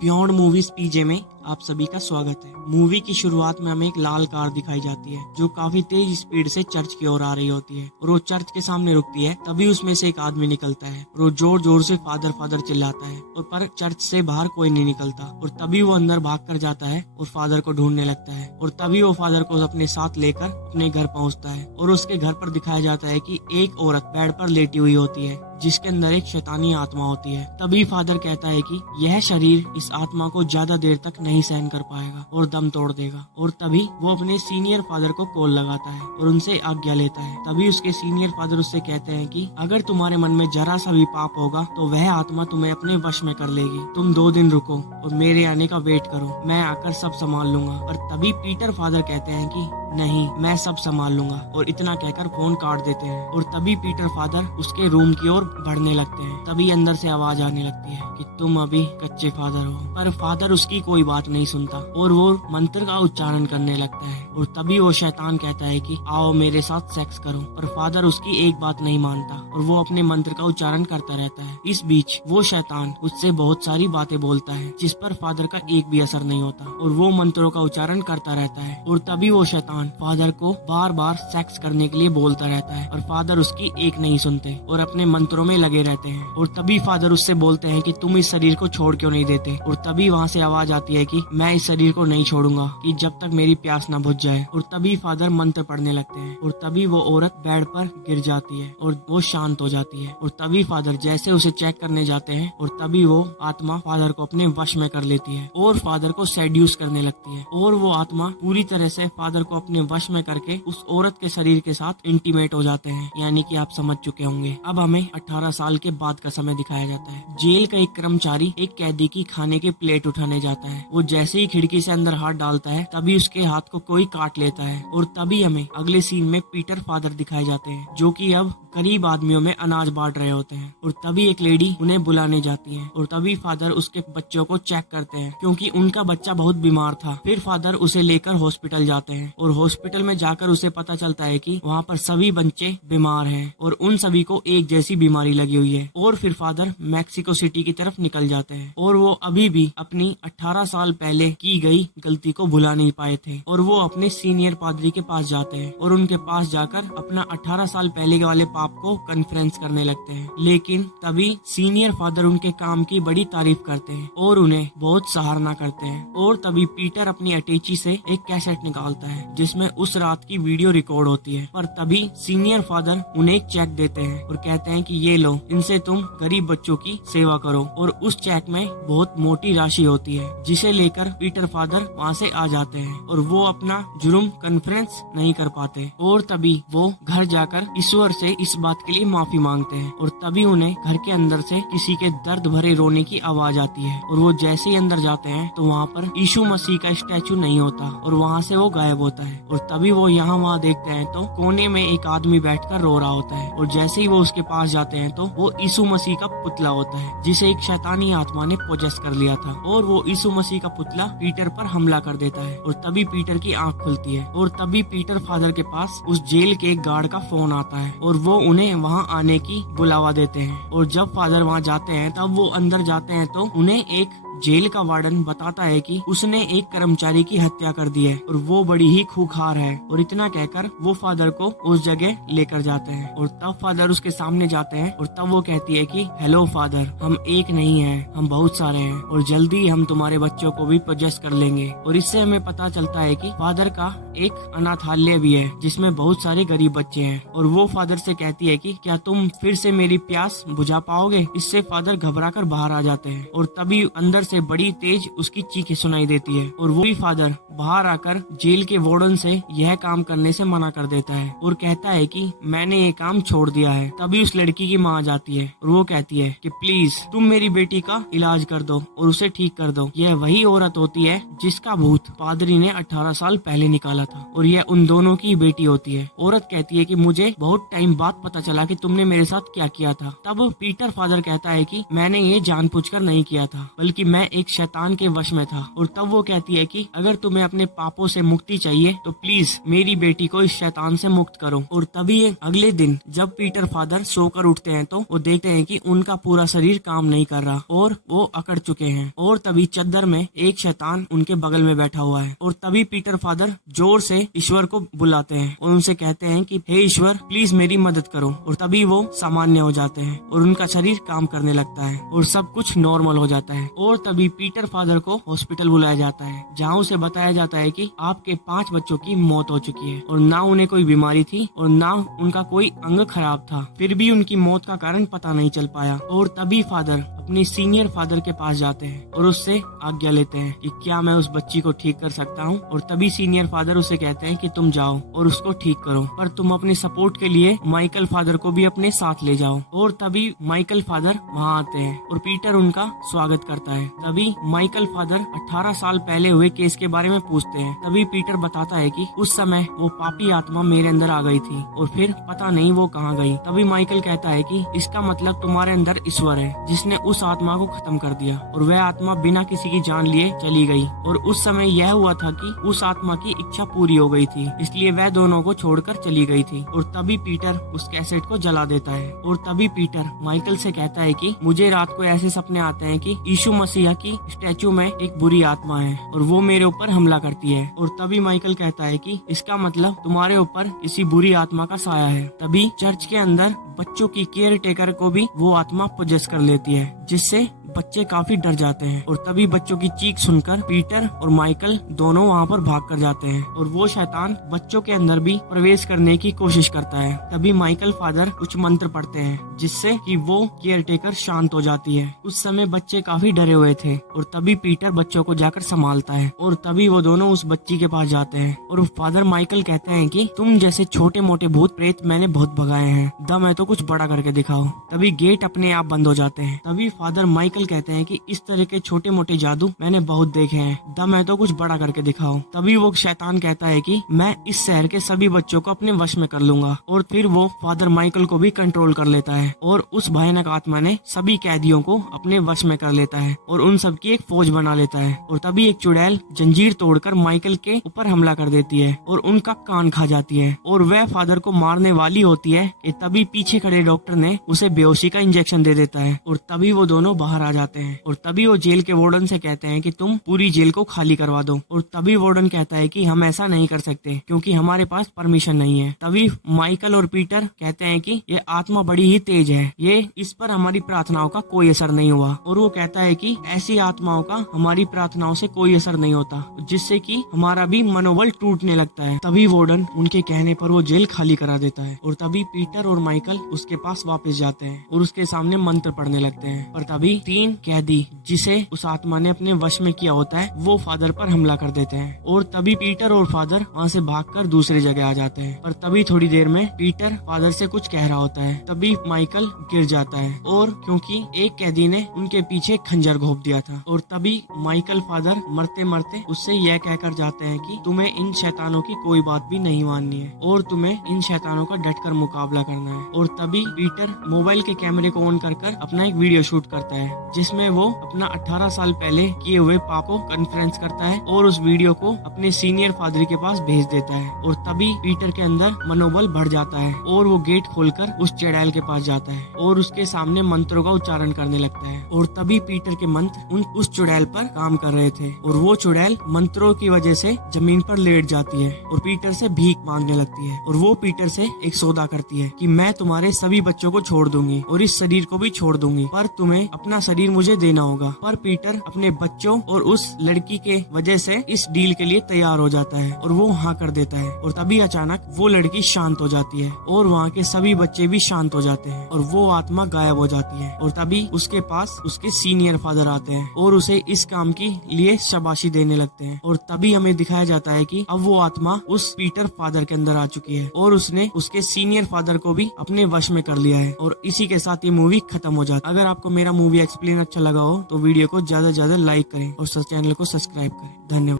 Beyond movies पीजे में आप सभी का स्वागत है। मूवी की शुरुआत में हमें एक लाल कार दिखाई जाती है जो काफी तेज स्पीड से चर्च की ओर आ रही होती है और वो चर्च के सामने रुकती है। तभी उसमें से एक आदमी निकलता है और वो जोर जोर से फादर फादर चिल्लाता है और पर चर्च से बाहर कोई नहीं निकलता और तभी वो अंदर भाग कर जाता है और फादर को ढूंढने लगता है और तभी वो फादर को अपने साथ लेकर अपने घर पहुंचता है और उसके घर पर दिखाया जाता है कि एक औरत बेड पर लेटी हुई होती है जिसके अंदर एक शैतानी आत्मा होती है। तभी फादर कहता है कि यह शरीर इस आत्मा को ज्यादा देर तक नहीं सहन कर पाएगा और दम तोड़ देगा और तभी वो अपने सीनियर फादर को कॉल लगाता है और उनसे आज्ञा लेता है। तभी उसके सीनियर फादर उससे कहते हैं कि अगर तुम्हारे मन में जरा सा भी पाप होगा तो वह आत्मा तुम्हें अपने वश में कर लेगी। तुम 2 दिन रुको और मेरे आने का वेट करो, मैं आकर सब संभाल लूंगा। और तभी पीटर फादर कहते हैं कि नहीं, मैं सब संभाल लूंगा और इतना कहकर फोन काट देते हैं। और तभी पीटर फादर उसके रूम की ओर बढ़ने लगते हैं। तभी अंदर से आवाज आने लगती है कि तुम अभी कच्चे फादर हो। पर फादर उसकी कोई बात नहीं सुनता और वो मंत्र का उच्चारण करने लगता है। और तभी वो शैतान कहता है कि आओ मेरे साथ सेक्स करो। पर फादर उसकी एक बात नहीं मानता और वो अपने मंत्र का उच्चारण करता रहता है। इस बीच वो शैतान उससे बहुत सारी बातें बोलता है जिस पर फादर का एक भी असर नहीं होता और वो मंत्रों का उच्चारण करता रहता है। और तभी वो शैतान फादर को बार बार सेक्स करने के लिए बोलता रहता है और फादर उसकी एक नहीं सुनते और अपने मंत्रों में लगे रहते हैं। और तभी फादर उससे बोलते हैं कि तुम इस शरीर को छोड़ क्यों नहीं देते। और तभी वहाँ से आवाज आती है कि मैं इस शरीर को नहीं छोड़ूंगा कि जब तक मेरी प्यास न बुझ जाए। और तभी फादर मंत्र पढ़ने लगते हैं और तभी वो औरत बेड पर गिर जाती है और वो शांत हो जाती है। और तभी फादर जैसे उसे चेक करने जाते हैं और तभी वो आत्मा फादर को अपने वश में कर लेती है और फादर को सेड्यूस करने लगती है। और वो आत्मा पूरी तरह से फादर को अपने वश में करके उस औरत के शरीर के साथ इंटीमेट हो जाते हैं। यानी कि आप समझ चुके होंगे। अब हमें 18 साल के बाद का समय दिखाया जाता है। जेल का एक कर्मचारी एक कैदी की खाने की प्लेट उठाने जाता है। वो जैसे ही खिड़की से अंदर हाथ डालता है तभी उसके हाथ को कोई काट लेता है। और तभी हमें अगले सीन में पीटर फादर दिखाए जाते हैं जो कि अब गरीब आदमियों में अनाज बांट रहे होते हैं। और तभी एक लेडी उन्हें बुलाने जाती है और तभी फादर उसके बच्चों को चेक करते हैं क्योंकि उनका बच्चा बहुत बीमार था। फिर फादर उसे लेकर हॉस्पिटल जाते हैं और हॉस्पिटल में जाकर उसे पता चलता है कि वहाँ पर सभी बच्चे बीमार हैं और उन सभी को एक जैसी बीमारी लगी हुई है। और फिर फादर मैक्सिको सिटी की तरफ निकल जाते हैं और वो अभी भी अपनी 18 साल पहले की गई गलती को भुला नहीं पाए थे। और वो अपने सीनियर पादरी के पास जाते हैं और उनके पास जाकर अपना 18 साल पहले के वाले पाप को कन्फ्रेंस करने लगते हैं। लेकिन तभी सीनियर फादर उनके काम की बड़ी तारीफ करते हैं और उन्हें बहुत सराहना करते हैं। और तभी पीटर अपनी अटैची से एक कैसेट निकालता है जिसमें उस रात की वीडियो रिकॉर्ड होती है। पर तभी सीनियर फादर उन्हें एक चेक देते हैं और कहते हैं कि ये लो, इनसे तुम गरीब बच्चों की सेवा करो। और उस चेक में बहुत मोटी राशि होती है जिसे लेकर पीटर फादर वहाँ से आ जाते हैं और वो अपना जुर्म कन्फ्रेंस नहीं कर पाते। और तभी वो घर जाकर ईश्वर से इस बात के लिए माफी मांगते हैं। और तभी उन्हें घर के अंदर से किसी के दर्द भरे रोने की आवाज आती है और वो जैसे ही अंदर जाते हैं तो वहाँ पर यीशु मसीह का स्टैचू नहीं होता और वहाँ से वो गायब होता है। और तभी वो यहाँ वहाँ देखते हैं तो कोने में एक आदमी बैठकर रो रहा होता है और जैसे ही वो उसके पास जाते हैं तो वो यीशु मसीह का पुतला होता है जिसे एक शैतानी आत्मा ने पोजेस कर लिया था। और वो यीशु मसीह का पुतला पीटर पर हमला कर देता है और तभी पीटर की आंख खुलती है। और तभी पीटर फादर के पास उस जेल के एक गार्ड का फोन आता है और वो उन्हें वहाँ आने की बुलावा देते हैं। और जब फादर वहाँ जाते हैं तब वो अंदर जाते हैं तो उन्हें एक जेल का वार्डन बताता है कि उसने एक कर्मचारी की हत्या कर दी है और वो बड़ी ही खूंखार है। और इतना कहकर वो फादर को उस जगह लेकर जाते हैं और तब फादर उसके सामने जाते हैं और तब वो कहती है कि हेलो फादर, हम एक नहीं हैं, हम बहुत सारे हैं और जल्दी हम तुम्हारे बच्चों को भी पोजेस कर लेंगे। और इससे हमें पता चलता है कि फादर का एक अनाथालय भी है जिसमें बहुत सारे गरीब बच्चे हैं। और वो फादर से कहती है कि क्या तुम फिर से मेरी प्यास बुझा पाओगे। इससे फादर घबरा कर बाहर आ जाते हैं और तभी अंदर से बड़ी तेज उसकी चीखें सुनाई देती है और वो भी फादर बाहर आकर जेल के वार्डन से यह काम करने से मना कर देता है और कहता है कि मैंने ये काम छोड़ दिया है। तभी उस लड़की की माँ जाती है और वो कहती है कि प्लीज तुम मेरी बेटी का इलाज कर दो और उसे ठीक कर दो। यह वही औरत होती है जिसका भूत पादरी ने 18 साल पहले निकाला था और यह उन दोनों की बेटी होती है। औरत कहती है कि मुझे बहुत टाइम बाद पता चला कि तुमने मेरे साथ क्या किया था। तब पीटर फादर कहता है कि मैंने ये जानबूझकर नहीं किया था बल्कि मैं एक शैतान के वश में था। और तब वो कहती है कि अगर तुम्हें अपने पापों से मुक्ति चाहिए तो प्लीज मेरी बेटी को इस शैतान से मुक्त करो। और तभी अगले दिन जब पीटर फादर सोकर उठते हैं तो वो देखते हैं कि उनका पूरा शरीर काम नहीं कर रहा और वो अकड़ चुके हैं। और तभी चद्दर में एक शैतान उनके बगल में बैठा हुआ है। और तभी पीटर फादर जोर से ईश्वर को बुलाते हैं और उनसे कहते हैं कि हे ईश्वर प्लीज मेरी मदद करो। और तभी वो सामान्य हो जाते हैं और उनका शरीर काम करने लगता है और सब कुछ नॉर्मल हो जाता है। और तभी पीटर फादर को हॉस्पिटल बुलाया जाता है, जहाँ उसे बताया जाता है कि आपके 5 बच्चों की मौत हो चुकी है और ना उन्हें कोई बीमारी थी और ना उनका कोई अंग खराब था, फिर भी उनकी मौत का कारण पता नहीं चल पाया। और तभी फादर अपने सीनियर फादर के पास जाते हैं और उससे आज्ञा लेते हैं कि क्या मैं उस बच्ची को ठीक कर सकता हूँ। और तभी सीनियर फादर उसे कहते हैं कि तुम जाओ और उसको ठीक करो, पर तुम अपने सपोर्ट के लिए माइकल फादर को भी अपने साथ ले जाओ। और तभी माइकल फादर वहाँ आते हैं और पीटर उनका स्वागत करता है। तभी माइकल फादर 18 साल पहले हुए केस के बारे में पूछते हैं। तभी पीटर बताता है कि उस समय वो पापी आत्मा मेरे अंदर आ गई थी और फिर पता नहीं वो कहाँ गई। तभी माइकल कहता है कि इसका मतलब तुम्हारे अंदर ईश्वर है जिसने उस आत्मा को खत्म कर दिया और वह आत्मा बिना किसी की जान लिए चली गई। और उस समय यह हुआ था कि उस आत्मा की इच्छा पूरी हो गई थी, इसलिए वह दोनों को छोड़कर चली गई थी। और तभी पीटर उस कैसेट को जला देता है। और तभी पीटर माइकल से कहता है कि मुझे रात को ऐसे सपने आते हैं कि यीशु मसीह की स्टैचू में एक बुरी आत्मा है और वो मेरे ऊपर हमला करती है। और तभी माइकल कहता है कि इसका मतलब तुम्हारे ऊपर इसी बुरी आत्मा का साया है। तभी चर्च के अंदर बच्चों की केयर टेकर को भी वो आत्मा पोजेस कर लेती है, जिससे बच्चे काफी डर जाते हैं। और तभी बच्चों की चीख सुनकर पीटर और माइकल दोनों वहाँ पर भाग कर जाते हैं और वो शैतान बच्चों के अंदर भी प्रवेश करने की कोशिश करता है। तभी माइकल फादर कुछ मंत्र पढ़ते हैं जिससे कि वो केयर टेकर शांत हो जाती है। उस समय बच्चे काफी डरे हुए थे और तभी पीटर बच्चों को जाकर संभालता है। और तभी वो दोनों उस बच्ची के पास जाते हैं और फादर माइकल कहते हैं कि तुम जैसे छोटे मोटे भूत प्रेत मैंने बहुत भगाए हैं, दम है तो कुछ बड़ा करके दिखाओ। तभी गेट अपने आप बंद हो जाते हैं। तभी फादर माइकल कहते हैं कि इस तरह के छोटे मोटे जादू मैंने बहुत देखे हैं, दम है तो कुछ बड़ा करके दिखाओ। तभी वो शैतान कहता है कि मैं इस शहर के सभी बच्चों को अपने वश में कर लूंगा। और फिर वो फादर माइकल को भी कंट्रोल कर लेता है और उस भयानक आत्मा ने सभी कैदियों को अपने वश में कर लेता है और उन सब की एक फौज बना लेता है। और तभी एक चुड़ैल जंजीर तोड़कर माइकल के ऊपर हमला कर देती है और उनका कान खा जाती है और वह फादर को मारने वाली होती है कि तभी पीछे खड़े डॉक्टर ने उसे बेहोशी का इंजेक्शन दे देता है। और तभी वो दोनों बाहर आ जाते हैं और तभी वो जेल के वार्डन से कहते हैं कि तुम पूरी जेल को खाली करवा दो। और तभी वार्डन कहता है कि हम ऐसा नहीं कर सकते क्योंकि हमारे पास परमिशन नहीं है। तभी माइकल और पीटर कहते हैं कि ये आत्मा बड़ी ही तेज है, ये इस पर हमारी प्रार्थनाओं का कोई असर नहीं हुआ। और वो कहता है कि ऐसी आत्माओं का हमारी प्रार्थनाओं से कोई असर नहीं होता, जिससे कि हमारा भी मनोबल टूटने लगता है। तभी वार्डन उनके कहने पर वो जेल खाली करा देता है और तभी पीटर और माइकल उसके पास वापस जाते हैं और उसके सामने मंत्र पढ़ने लगते हैं। और तभी 3 कैदी जिसे उस आत्मा ने अपने वश में किया होता है वो फादर पर हमला कर देते हैं। और तभी पीटर और फादर वहाँ से भागकर दूसरी जगह आ जाते हैं। पर तभी थोड़ी देर में पीटर फादर से कुछ कह रहा होता है। तभी माइकल गिर जाता है और क्योंकि एक कैदी ने उनके पीछे खंजर घोंप दिया था। और तभी माइकल फादर मरते मरते उससे यह कहकर जाते हैं कि तुम्हें इन शैतानों की कोई बात भी नहीं माननी है और तुम्हें इन शैतानों का डटकर मुकाबला करना है। और तभी पीटर मोबाइल के कैमरे को ऑन कर अपना एक वीडियो शूट करता है जिसमें वो अपना 18 साल पहले किए हुए पापों कॉन्फ्रेंस करता है और उस वीडियो को अपने सीनियर फादर के पास भेज देता है। और तभी पीटर के अंदर मनोबल बढ़ जाता है और वो गेट खोलकर उस चुड़ैल के पास जाता है और उसके सामने मंत्रों का उच्चारण करने लगता है। और तभी पीटर के मंत्र उस चुड़ैल पर काम कर रहे थे और वो चुड़ैल मंत्रों की वजह से जमीन पर लेट जाती है और पीटर से भीख मांगने लगती है। और वो पीटर से एक सौदा करती है कि मैं तुम्हारे सभी बच्चों को छोड़ दूंगी और इस शरीर को भी छोड़ दूंगी, पर तुम्हें अपना शरीर मुझे देना होगा। पर पीटर अपने बच्चों और उस लड़की के वजह से इस डील के लिए तैयार हो जाता है और वो हाँ कर देता है। और तभी अचानक वो लड़की शांत हो जाती है और वहाँ के सभी बच्चे भी शांत हो जाते हैं और वो आत्मा गायब हो जाती है। और तभी उसके पास उसके सीनियर फादर आते हैं और उसे इस काम के लिए शाबाशी देने लगते हैं। और तभी हमें दिखाया जाता है कि अब वो आत्मा उस पीटर फादर के अंदर आ चुकी है और उसने उसके सीनियर फादर को भी अपने वश में कर लिया है। और इसी के साथ ये मूवी खत्म हो जाती है। अगर आपको मेरा मूवी एक्सप्लेन अच्छा लगा हो तो वीडियो को ज्यादा से ज्यादा लाइक करें और चैनल को सब्सक्राइब करें। धन्यवाद।